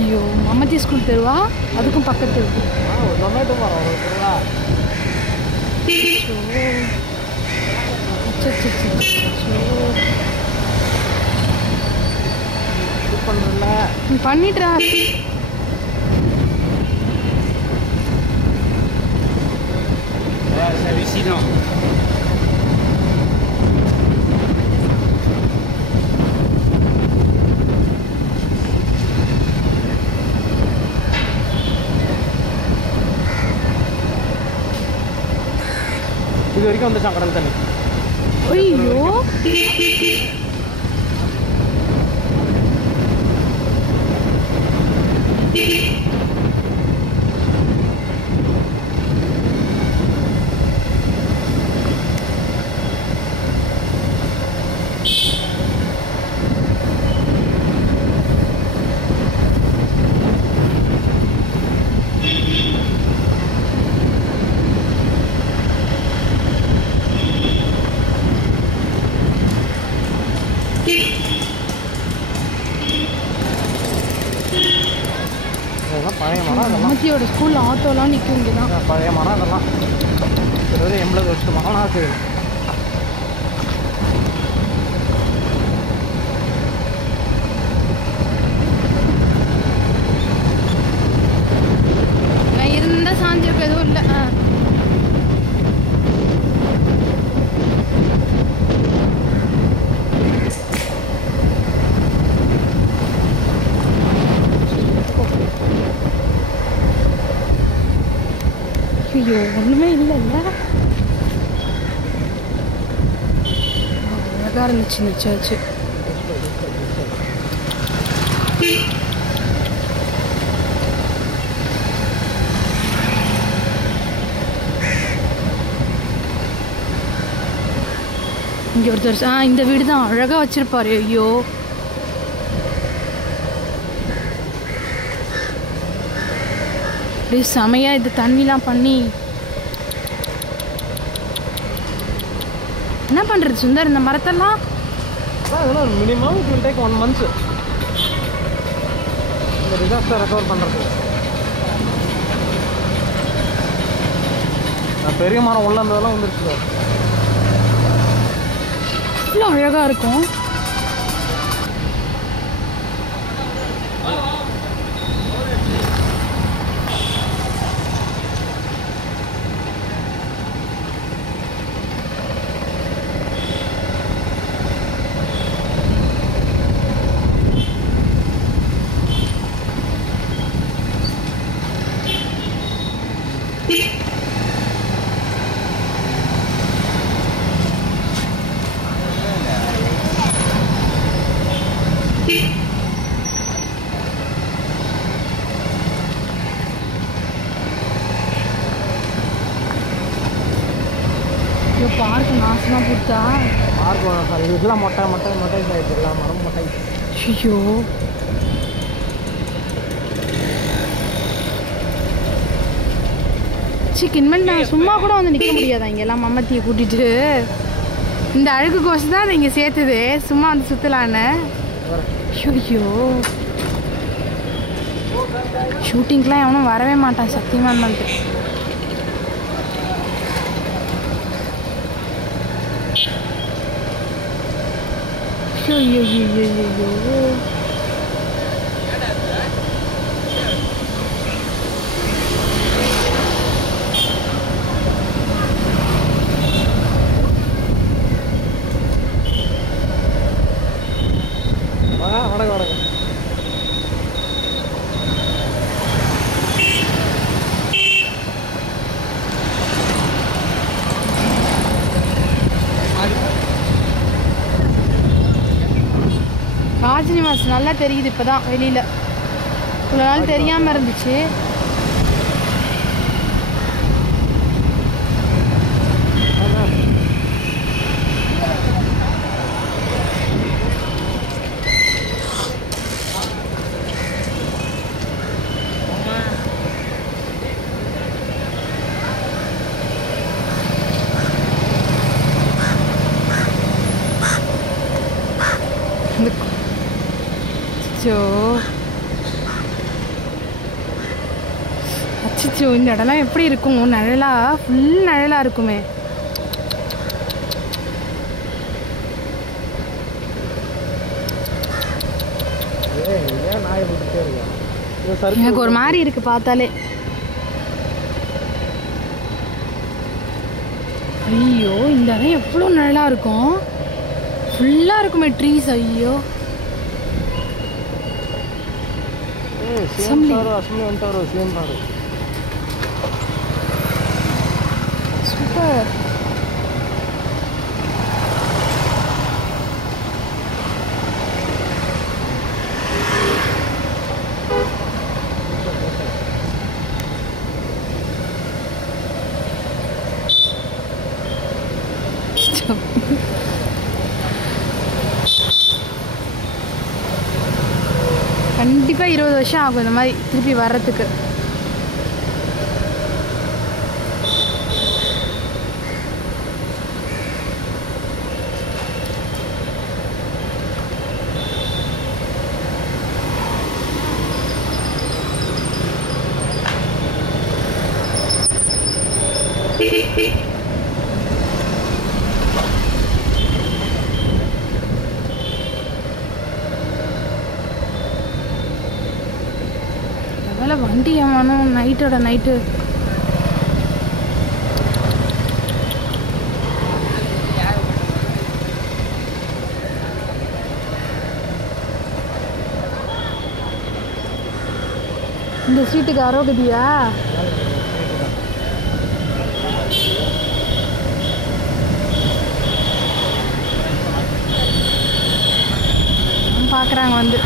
ஐயோ மம்மதி ஸ்கூல் தெருவா அதுக்கும் பக்கத்து ஜொமேட்டோ மரம் பண்ணிட்டுறா c'est hallucinant. இது வரைக்கும் வந்துச்சான் கடல் தண்ணி. ஐயோ பழைய மரம் அதெல்லாம். மம்மதியோட ஸ்கூலில் ஆட்டோலாம் நிற்கும் இங்கே தான். பழைய மரம் அதெல்லாம் 80 வருஷத்து மரம்னா இருக்குது. நான் இருந்தால் சாஞ்சிருக்க எதுவும் இல்லை. ஐயோ ஒன்றுமே இல்லைல்ல. அழகாக இருந்துச்சு இந்த சர்ச்சு. இங்கே ஒருத்தர் இந்த வீடு தான் அழகாக வச்சுருப்பாரு. ஐயோ அப்படியே செமையாக இது தண்ணிலாம் பண்ணி என்ன பண்ணுறது சுந்தர் இந்த மரத்தெல்லாம்? அதெல்லாம் minimum it will take 1 month இந்த டிசாஸ்டர் ரெக்கவர் பண்ணுறது. பெரிய மரம் உள்ள இருந்ததெல்லாம் வந்துருச்சு. இவ்வளோ அழகாக இருக்கும். பார்க்க நாசமாக கொடுத்தா பார்க்க வேணாம் சார். இதெல்லாம் மொட்டை ஆகிடுச்சு. எல்லாம் மரம் மொட்டை. ஐயோ இனிமேல் நான் சும்மா கூட வந்து நிற்க முடியாதா இங்கெல்லாம் மம்மத்தியை கூட்டிகிட்டு? இந்த அழகு கோஷம் தான் அதை இங்கே சேர்த்துது சும்மா வந்து சுற்றலான்னு. ஐயோ ஷூட்டிங்க்கெலாம் எவனும் வரவே மாட்டான் சத்தியமாக இருந்தாலும். ஐயோ வணக்கம் வணக்கம். ராஜினி மாஸ் நல்லா தெரியுது இப்போ தான் வெளியில். இவ்வளோ நாள் தெரியாமல் இருந்துச்சு. அச்சோ அச்சோ, இந்த இடம்லாம் எப்படி இருக்கும்? நிழலா, ஃபுல் நிழலா இருக்குமே. ஏன் நாயை விட்டுட்டே இருக்கேன்? எனக்கு ஒரு மாதிரி இருக்கு பார்த்தாலே. ஐயோ, இந்த இடம் எவ்வளோ நிழலா இருக்கும். ஃபுல்லாக இருக்குமே ட்ரீஸ். ஐயோ அசம்பிளி வந்துட்டாரோ, சேம் பாரு. சூப்பர். கண்டிப்பாக 20 வருஷம் ஆகும் இந்த மாதிரி திருப்பி வர்றதுக்கு. வண்டி ஏமானும் நைட்டோட நைட்டு. இந்த சீட்டுக்கு அரோகதியா பார்க்குறாங்க வந்து.